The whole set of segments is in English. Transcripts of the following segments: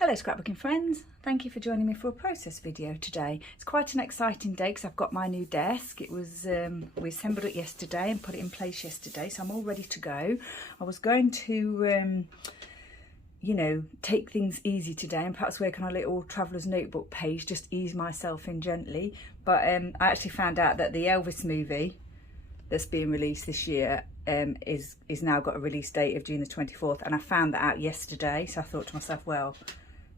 Hello scrapbooking friends, thank you for joining me for a process video today. It's quite an exciting day because I've got my new desk. It was we assembled it yesterday and put it in place yesterday, so I'm all ready to go. I was going to you know, take things easy today and perhaps work on a little traveller's notebook page, just ease myself in gently, but I actually found out that the Elvis movie that's being released this year is now got a release date of June the 24th, and I found that out yesterday. So I thought to myself, well,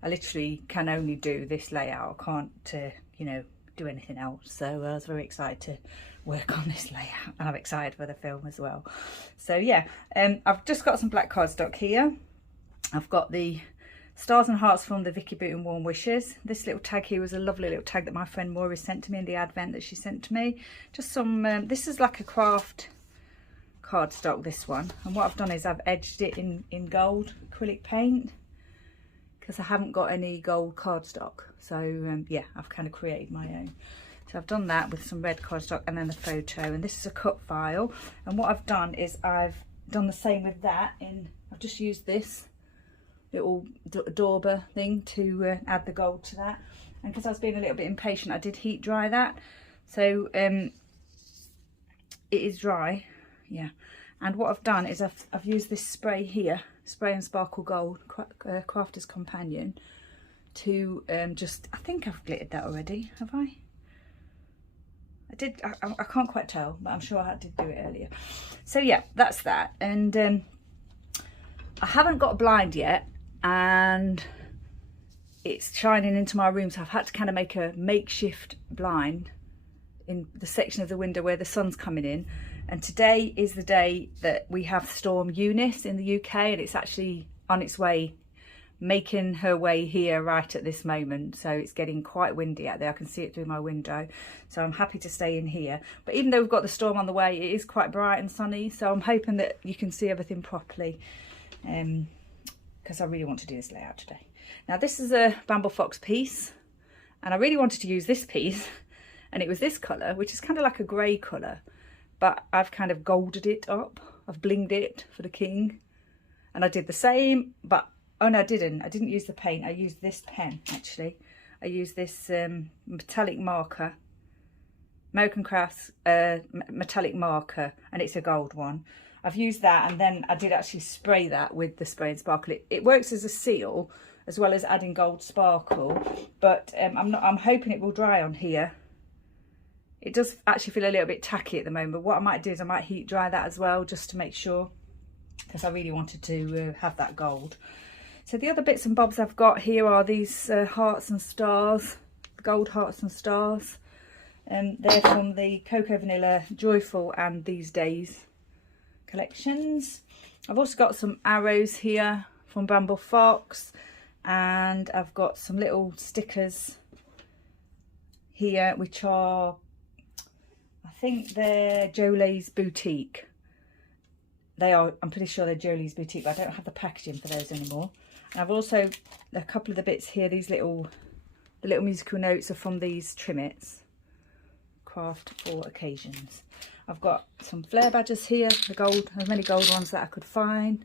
I literally can only do this layout. I can't you know, do anything else. So I was very excited to work on this layout, and I'm excited for the film as well. So yeah, I've just got some black cardstock here. I've got the Stars and Hearts from the Vicky Boot and Warm Wishes. This little tag here was a lovely little tag that my friend Maura sent to me in the advent that she sent to me. Just some, this is like a craft cardstock, this one. And what I've done is I've edged it in gold acrylic paint because I haven't got any gold cardstock. So yeah, I've kind of created my own. So I've done that with some red cardstock and then the photo. And this is a cut file. And what I've done is I've done the same with that. I've just used this little dauber thing to add the gold to that, and because I was being a little bit impatient, I did heat dry that, so it is dry, yeah. And what I've done is I've used this spray here, Spray and Sparkle Gold Crafter's Companion, to just, I think I've glittered that already, have I? I did, I can't quite tell, but I'm sure I did do it earlier. So yeah, that's that. And I haven't got a blind yet, and it's shining into my room, so I've had to kind of make a makeshift blind in the section of the window where the sun's coming in. And today is the day that we have Storm Eunice in the UK, and it's actually on its way, making her way here right at this moment. So it's getting quite windy out there. I can see it through my window, so I'm happy to stay in here. But even though we've got the storm on the way, it is quite bright and sunny, so I'm hoping that you can see everything properly, because I really want to do this layout today. Now this is a Bamble Fox piece, and I really wanted to use this piece, and it was this colour, which is kind of like a grey colour, but I've kind of golded it up. I've blinged it for the king, and I did the same, but oh no, I didn't use the paint. I used this pen, actually. I used this metallic marker, American Crafts metallic marker, and it's a gold one. I've used that, and then I did actually spray that with the Spray and Sparkle. It works as a seal as well as adding gold sparkle, but I'm hoping it will dry on here. It does actually feel a little bit tacky at the moment, but what I might do is I might heat dry that as well, just to make sure, because I really wanted to have that gold. So the other bits and bobs I've got here are these hearts and stars, gold hearts and stars. They're from the Cocoa Vanilla, Joyful and These Days collections. I've also got some arrows here from Bamble Fox, and I've got some little stickers here which are, I think they're Jolie's Boutique. They are, I'm pretty sure they're Jolie's Boutique, but I don't have the packaging for those anymore. And I've also, a couple of the bits here, the little musical notes are from these Trimmets, Craft for Occasions. I've got some flare badges here, the gold, as many gold ones that I could find.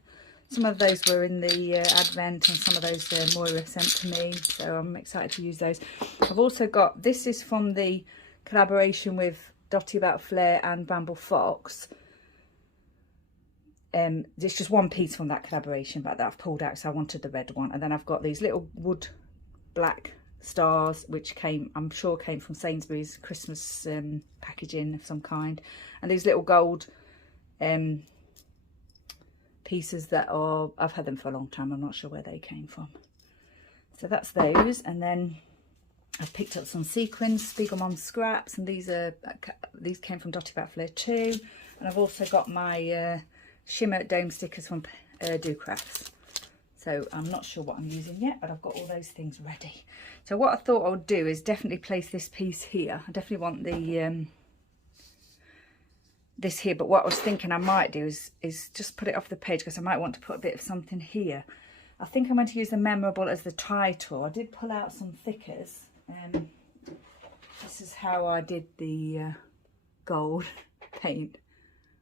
Some of those were in the advent, and some of those Moira sent to me, so I'm excited to use those. I've also got, this is from the collaboration with Dotty About Flair and Bamble Fox. It's just one piece from that collaboration, but that I've pulled out, so I wanted the red one. And then I've got these little wood black stars, which I'm sure came from Sainsbury's Christmas packaging of some kind, and these little gold pieces that are, I've had them for a long time, I'm not sure where they came from. So that's those. And then I've picked up some sequins, Spiegelman scraps, and these came from Dotty About Flair too. And I've also got my shimmer dome stickers from Do Crafts. So I'm not sure what I'm using yet, but I've got all those things ready. So what I thought I would do is definitely place this piece here. I definitely want the this here, but what I was thinking I might do is just put it off the page, because I might want to put a bit of something here. I think I'm going to use the memorable as the title. I did pull out some thickers. This is how I did the gold paint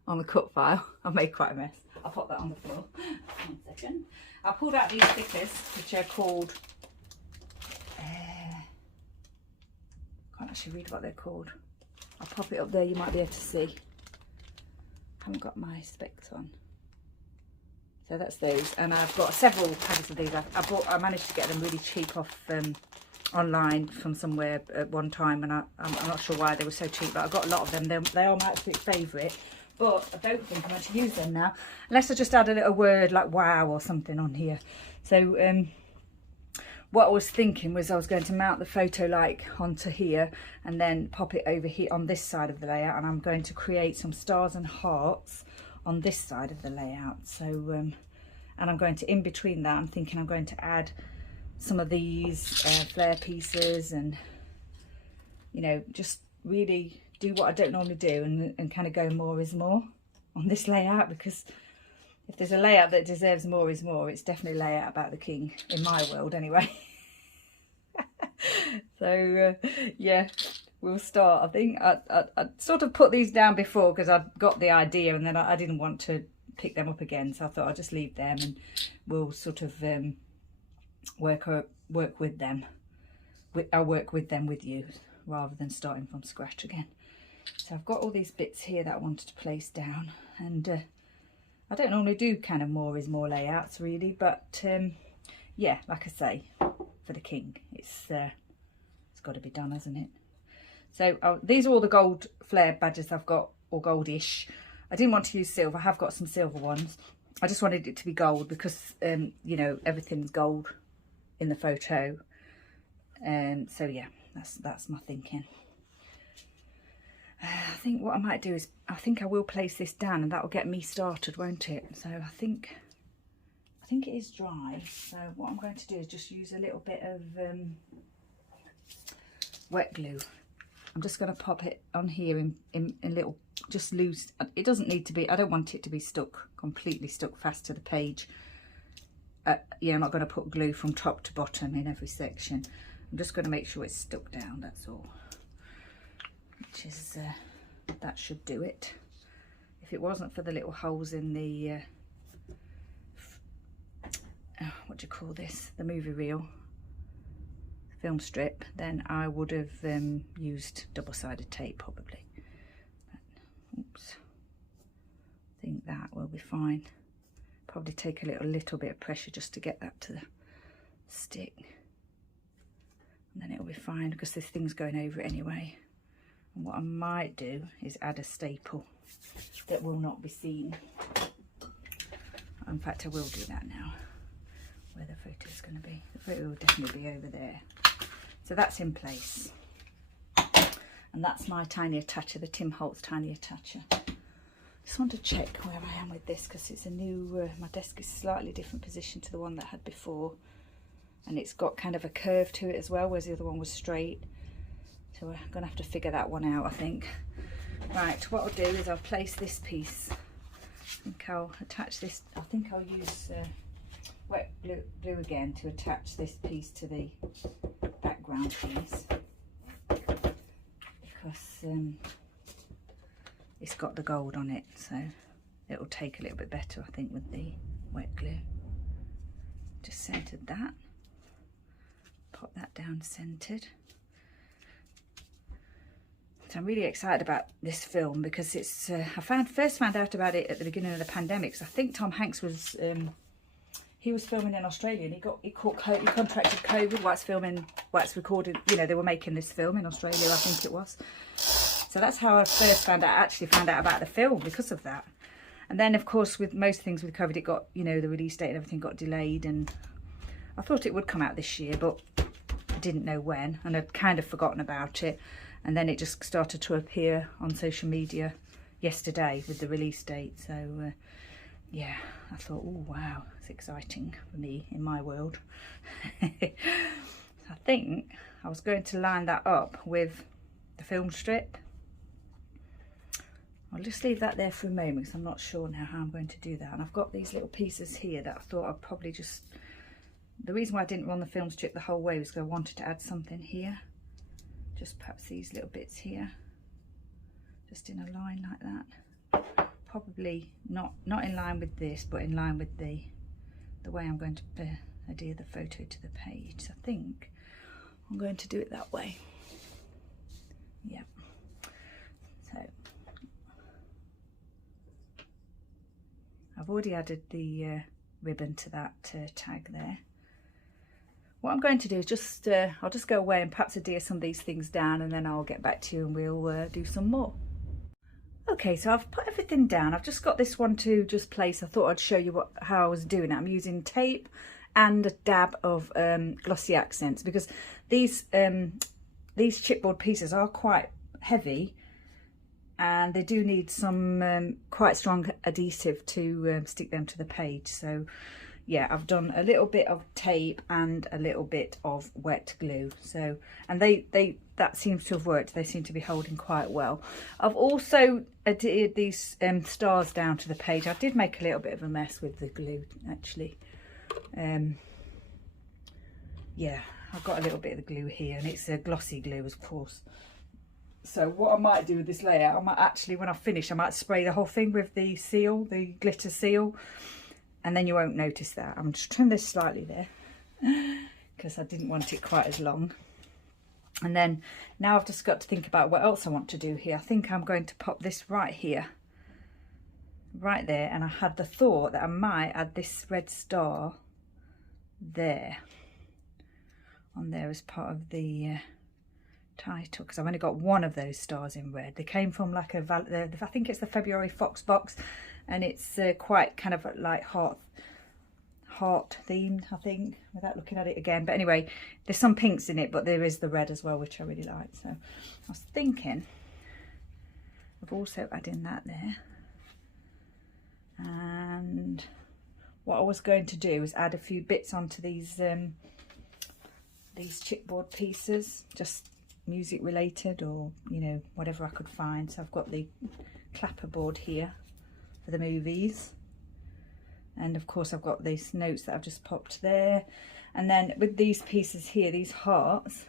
on the cut file. I've made quite a mess. I'll put that on the floor. 1 second. I pulled out these stickers, which are called Can't actually read what they're called. I'll pop it up there, you might be able to see. I haven't got my specs on. So that's those, and I've got several packets of these. I managed to get them really cheap off online from somewhere at one time, and I'm not sure why they were so cheap, but I got a lot of them. They are my absolute favourite, but I don't think I'm going to use them now, unless I just add a little word like wow or something on here. So what I was thinking was I was going to mount the photo like onto here and then pop it over here on this side of the layout, and I'm going to create some stars and hearts on this side of the layout. So and I'm going to, in between that, I'm thinking I'm going to add some of these flare pieces, and you know, just really do what I don't normally do, and kind of go more is more on this layout, because if there's a layout that deserves more is more, it's definitely a layout about the king, in my world anyway. So yeah, we'll start. I think I sort of put these down before because I got the idea, and then I didn't want to pick them up again, so I thought I'd just leave them, and we'll sort of work with them. I'll work with them with you rather than starting from scratch again. So I've got all these bits here that I wanted to place down, and I don't normally do kind of more is more layouts really, but yeah, like I say, for the king, it's got to be done, hasn't it? So these are all the gold flare badges I've got, or goldish. I didn't want to use silver. I have got some silver ones. I just wanted it to be gold because you know, everything's gold in the photo. So yeah, that's my thinking. I think what I might do is, I think I will place this down, and that will get me started, won't it? So I think it is dry. So what I'm going to do is just use a little bit of wet glue. I'm just going to pop it on here in little, just loose. It doesn't need to be, I don't want it to be stuck, completely stuck fast to the page. Yeah, I'm not going to put glue from top to bottom in every section. I'm just going to make sure it's stuck down, that's all. Which is, that should do it. If it wasn't for the little holes in the, what do you call this? The movie reel. Film strip, then I would have used double-sided tape probably. But, oops, I think that will be fine. Probably take a little bit of pressure just to get that to stick, and then it'll be fine because this thing's going over it anyway. And what I might do is add a staple that will not be seen. In fact, I will do that now. Where the photo is going to be. The photo will definitely be over there. So that's in place. And that's my tiny attacher, the Tim Holtz tiny attacher. Just want to check where I am with this because it's a new, my desk is a slightly different position to the one that I had before. And it's got kind of a curve to it as well, whereas the other one was straight. So we're going to have to figure that one out, I think. Right, what I'll do is I'll place this piece. I think I'll attach this, I think I'll use wet glue again to attach this piece to the background piece, because it's got the gold on it, so it'll take a little bit better, I think, with the wet glue. Just centered that, pop that down centered. So I'm really excited about this film because it's I first found out about it at the beginning of the pandemic. So I think Tom Hanks was he was filming in Australia, and he contracted COVID while it's recorded. You know, they were making this film in Australia, I think it was. So that's how I first actually found out about the film, because of that. And then, of course, with most things with COVID, it got, you know, the release date and everything got delayed, and I thought it would come out this year, but I didn't know when, and I'd kind of forgotten about it. And then it just started to appear on social media yesterday with the release date. So yeah, I thought, oh wow, it's exciting for me in my world. I think I was going to line that up with the film strip. I'll just leave that there for a moment because I'm not sure now how I'm going to do that. And I've got these little pieces here that I thought I'd probably just, the reason why I didn't run the film strip the whole way was because I wanted to add something here. Just perhaps these little bits here, just in a line like that. Probably not in line with this, but in line with the way I'm going to adhere the photo to the page. So I think I'm going to do it that way. Yeah. So I've already added the ribbon to that tag there. What I'm going to do is just, I'll just go away and perhaps adhere some of these things down, and then I'll get back to you and we'll do some more. Okay, so I've put everything down. I've just got this one to just place. I thought I'd show you how I was doing it. I'm using tape and a dab of glossy accents, because these chipboard pieces are quite heavy and they do need some quite strong adhesive to stick them to the page. So yeah, I've done a little bit of tape and a little bit of wet glue. So, and that seems to have worked. They seem to be holding quite well. I've also adhered these stars down to the page. I did make a little bit of a mess with the glue, actually. Yeah, I've got a little bit of the glue here, and it's a glossy glue, of course. So what I might do with this layout, I might actually, when I finish, I might spray the whole thing with the seal, the glitter seal, and then you won't notice that. I'm just trim this slightly there because I didn't want it quite as long. And then now I've just got to think about what else I want to do here. I think I'm going to pop this right here, right there, and I had the thought that I might add this red star there, on there as part of the title, because I've only got one of those stars in red. They came from like I think it's the February Fox box, and it's quite kind of like heart themed, I think, without looking at it again. But anyway, there's some pinks in it, but there is the red as well, which I really like. So I was thinking of also adding that there. And what I was going to do is add a few bits onto these chipboard pieces, just music related, or you know, whatever I could find. So I've got the clapperboard here for the movies, and of course I've got these notes that I've just popped there. And then with these pieces here, these hearts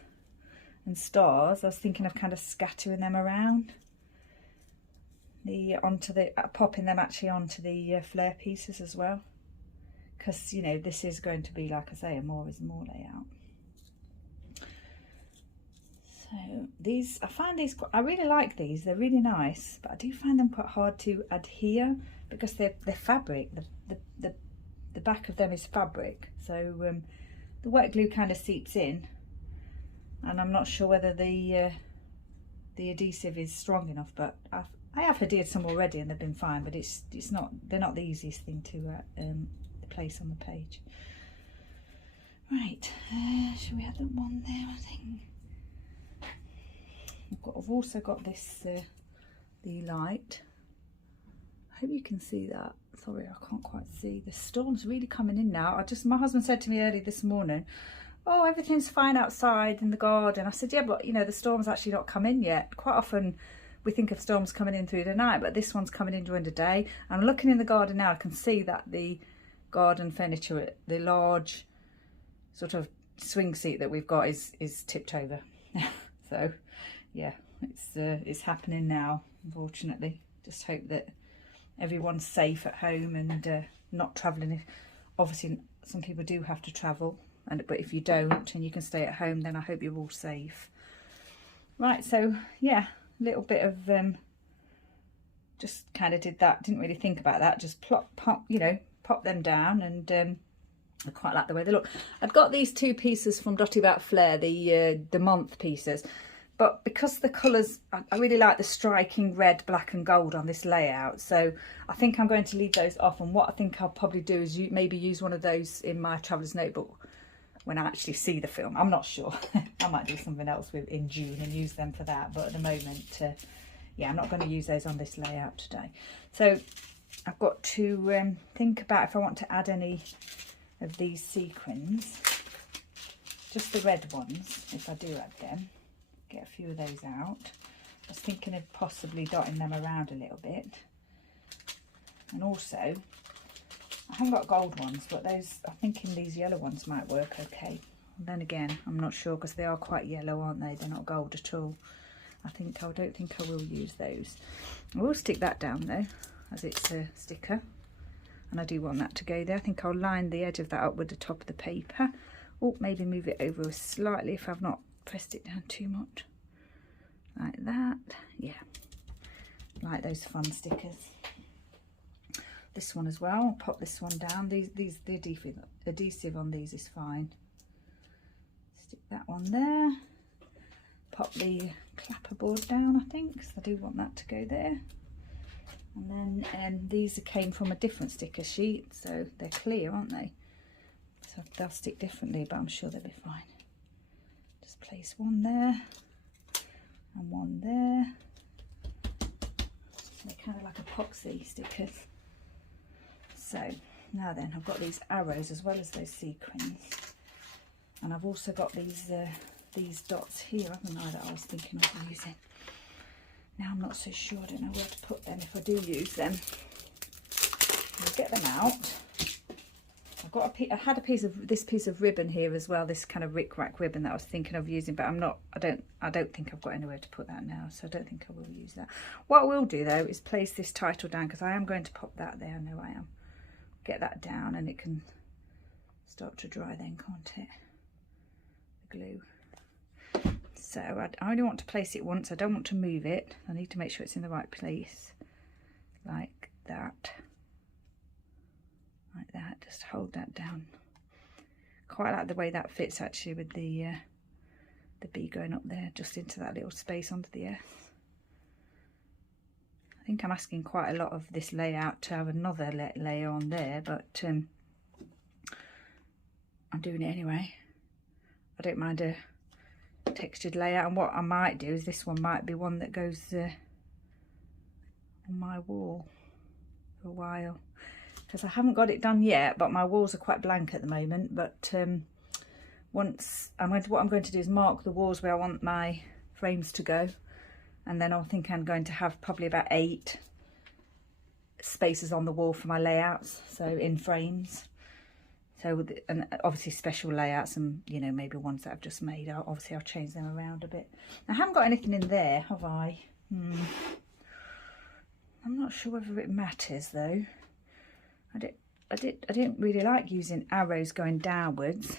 and stars, I was thinking of kind of scattering them around popping them actually onto the flare pieces as well, because you know, this is going to be, like I say, a more is more layout. So these, I really like these. They're really nice, but I do find them quite hard to adhere because they're fabric. The back of them is fabric, so the wet glue kind of seeps in, and I'm not sure whether the adhesive is strong enough. But I have adhered some already, and they've been fine. But they're not the easiest thing to place on the page. Right, shall we add them one there? I think. I've also got this the light. I hope you can see that. Sorry, I can't quite see. The storm's really coming in now. My husband said to me early this morning, oh, everything's fine outside in the garden. I said, yeah, but you know, the storm's actually not come in yet. Quite often we think of storms coming in through the night, but this one's coming in during the day. I'm looking in the garden now. I can see that the garden furniture, the large sort of swing seat that we've got is tipped over. So yeah, it's happening now, unfortunately. Just hope that everyone's safe at home and not travelling. Obviously some people do have to travel, but if you don't and you can stay at home, then I hope you're all safe. Right, so yeah, a little bit of just kind of did that, didn't really think about that, just pop them down, and I quite like the way they look. I've got these two pieces from Dotty Bat Flair, the month pieces, but because the colours, I really like the striking red, black and gold on this layout, so I think I'm going to leave those off. And what I think I'll probably do is maybe use one of those in my traveller's notebook when I actually see the film. I'm not sure. I might do something else in June and use them for that, but at the moment, yeah, I'm not going to use those on this layout today. So I've got to think about if I want to add any of these sequins, just the red ones, if I do add them. Get a few of those out. I was thinking of possibly dotting them around a little bit. And also, I haven't got gold ones, but those, I'm thinking these yellow ones might work okay. And then again, I'm not sure because they are quite yellow, aren't they? They're not gold at all. I don't think I will use those. I will stick that down though, as it's a sticker. And I do want that to go there. I think I'll line the edge of that up with the top of the paper. Or maybe move it over slightly if I've not pressed it down too much. Like that. Yeah. Like those fun stickers. This one as well. I'll pop this one down. The adhesive on these is fine. Stick that one there. Pop the clapperboard down, I think, because I do want that to go there. And then these came from a different sticker sheet, so they're clear, aren't they? So they'll stick differently, but I'm sure they'll be fine. Just place one there and one there. They're kind of like epoxy stickers. So now then, I've got these arrows as well as those sequins, and I've also got these dots here, haven't I, that I was thinking of using. Now I'm not so sure, I don't know where to put them if I do use them. I'll get them out. I had this piece of ribbon here as well, this kind of rick-rack ribbon that I was thinking of using, but I don't think I've got anywhere to put that now, so I don't think I will use that. What I will do though is place this title down, because I am going to pop that there. I know I am. Get that down and it can start to dry then, can't it? The glue. So I only want to place it once. I don't want to move it. I need to make sure it's in the right place. Like that. Like that. Just hold that down. Quite like the way that fits actually with the B going up there, just into that little space under the S. I think I'm asking quite a lot of this layout to have another layer on there, but I'm doing it anyway. I don't mind a textured layout, and what I might do is this one might be one that goes on my wall for a while, because I haven't got it done yet, but my walls are quite blank at the moment. But what I'm going to do is mark the walls where I want my frames to go, and then I think I'm going to have probably about 8 spaces on the wall for my layouts, so in frames. So, and obviously special layouts, and you know, maybe ones that I've just made. I'll change them around a bit. I haven't got anything in there, have I? I'm not sure whether it matters though. I didn't really like using arrows going downwards.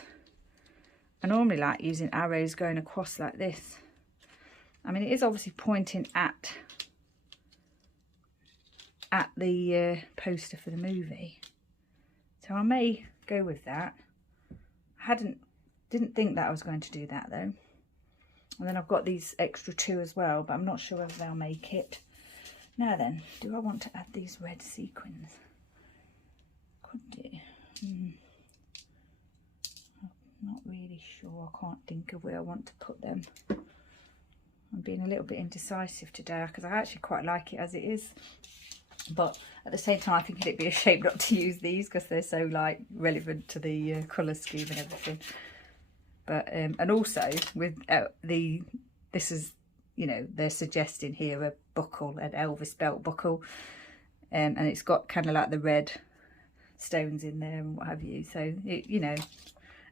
I normally like using arrows going across like this. I mean, it is obviously pointing at the poster for the movie, so I may go with that. I didn't think that I was going to do that though. And then I've got these extra 2 as well, but I'm not sure whether they'll make it. Now then, do I want to add these red sequins? Could do. I'm not really sure. I can't think of where I want to put them. I'm being a little bit indecisive today, because I actually quite like it as it is, but at the same time I think it'd be a shame not to use these, because they're so like relevant to the colour scheme and everything. But and also with this is, you know, they're suggesting here a buckle, an Elvis belt buckle, and it's got kind of like the red stones in there and what have you, so it, you know,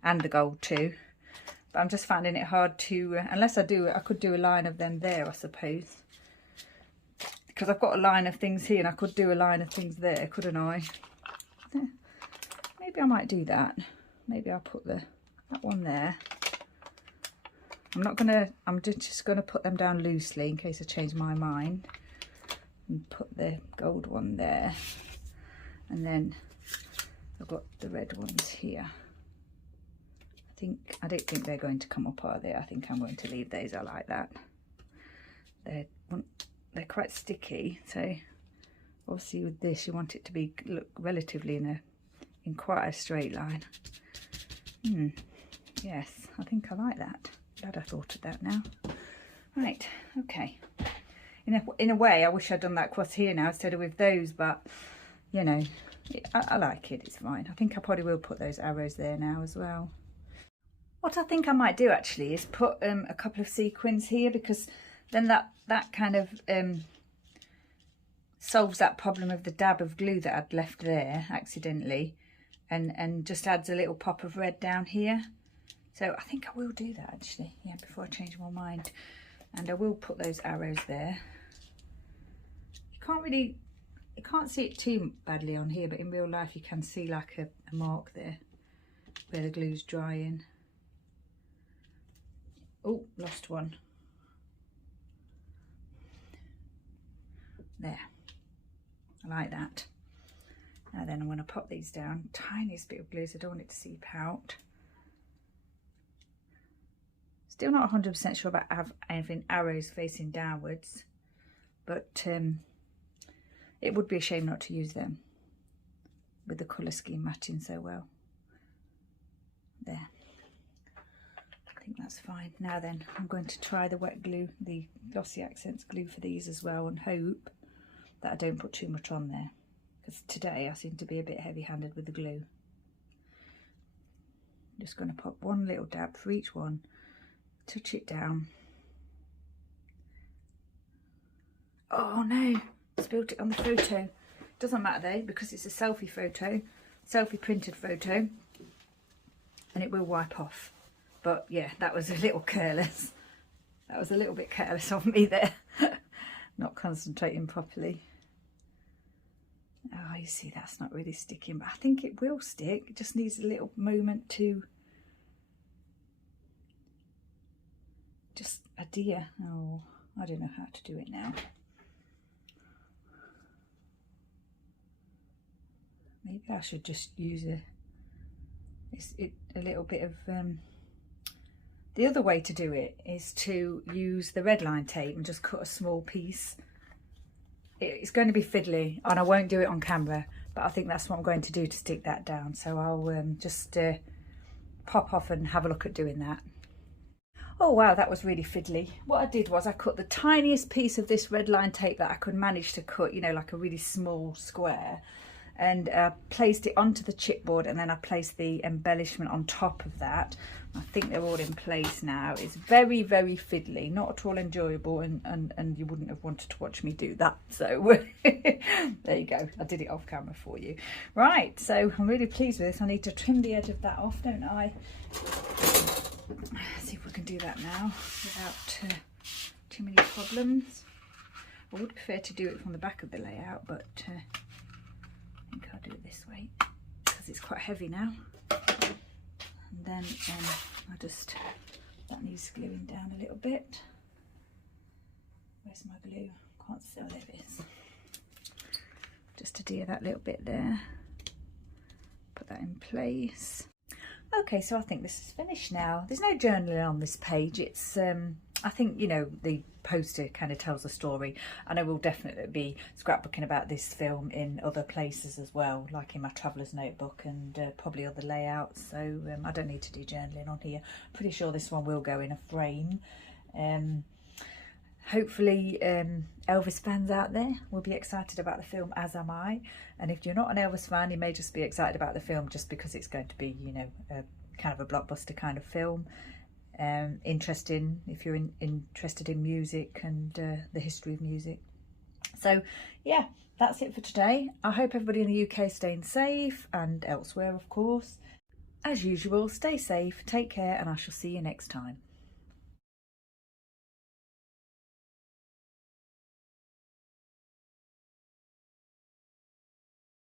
and the gold too. But I'm just finding it hard to, unless I could do a line of them there, I suppose, because I've got a line of things here and I could do a line of things there, couldn't I? Maybe I might do that. Maybe I'll put that one there. I'm just gonna put them down loosely in case I change my mind, and put the gold one there, and then I've got the red ones here. I don't think they're going to come up, are they? I think I'm going to leave those. I like that. They're quite sticky, so obviously with this you want it to look relatively in quite a straight line. Yes, I think I like that. Glad I thought of that now. Right, okay. In a way I wish I'd done that across here now instead of with those, but you know, I like it, it's fine. I think I probably will put those arrows there now as well. What I think I might do actually is put a couple of sequins here, because then that kind of solves that problem of the dab of glue that I'd left there accidentally, and just adds a little pop of red down here. So I think I will do that actually, yeah, before I change my mind. And I will put those arrows there. You can't see it too badly on here, but in real life you can see like a mark there where the glue's drying. Oh, lost one. There. I like that. Now then I'm going to pop these down. Tiniest bit of glue, so I don't want it to seep out. Still not 100% sure about having arrows facing downwards, but it would be a shame not to use them with the colour scheme matching so well. There. I think that's fine. Now then, I'm going to try the wet glue, the Glossy Accents glue for these as well, and hope that I don't put too much on there, because today I seem to be a bit heavy-handed with the glue. I'm just going to pop one little dab for each one, touch it down. Oh no, spilled it on the photo. Doesn't matter though, because it's a selfie photo, selfie printed photo, and it will wipe off. But yeah, that was a little careless. That was a little bit careless of me there. Not concentrating properly. Oh, you see, that's not really sticking, but I think it will stick. It just needs a little moment to just adhere. Oh, I don't know how to do it now. Maybe I should just use a little bit of the other way to do it is to use the red line tape and just cut a small piece. It's going to be fiddly and I won't do it on camera, but I think that's what I'm going to do to stick that down. So I'll just pop off and have a look at doing that. Oh wow, that was really fiddly. What I did was I cut the tiniest piece of this red line tape that I could manage to cut, you know, like a really small square, and placed it onto the chipboard, and then I placed the embellishment on top of that. I think they're all in place now. It's very, very fiddly, not at all enjoyable, and you wouldn't have wanted to watch me do that. So there you go. I did it off camera for you. Right, so I'm really pleased with this. I need to trim the edge of that off, don't I? Let's see if we can do that now without too many problems. I would prefer to do it from the back of the layout, but I think I'll do it this way because it's quite heavy now. And then I just, that needs gluing down a little bit. Where's my glue? Can't see. Oh, there it is. Just adhere that little bit there. Put that in place. Okay, so I think this is finished now. There's no journaling on this page. It's I think, you know, the poster kind of tells a story, and I will definitely be scrapbooking about this film in other places as well, like in my traveller's notebook and probably other layouts. So I don't need to do journaling on here. Pretty sure this one will go in a frame. Hopefully Elvis fans out there will be excited about the film, as am I. And if you're not an Elvis fan, you may just be excited about the film just because it's going to be, you know, kind of a blockbuster kind of film. Interesting if you're interested in music and the history of music. So yeah, that's it for today. I hope everybody in the UK is staying safe, and elsewhere of course. As usual, stay safe, take care, and I shall see you next time.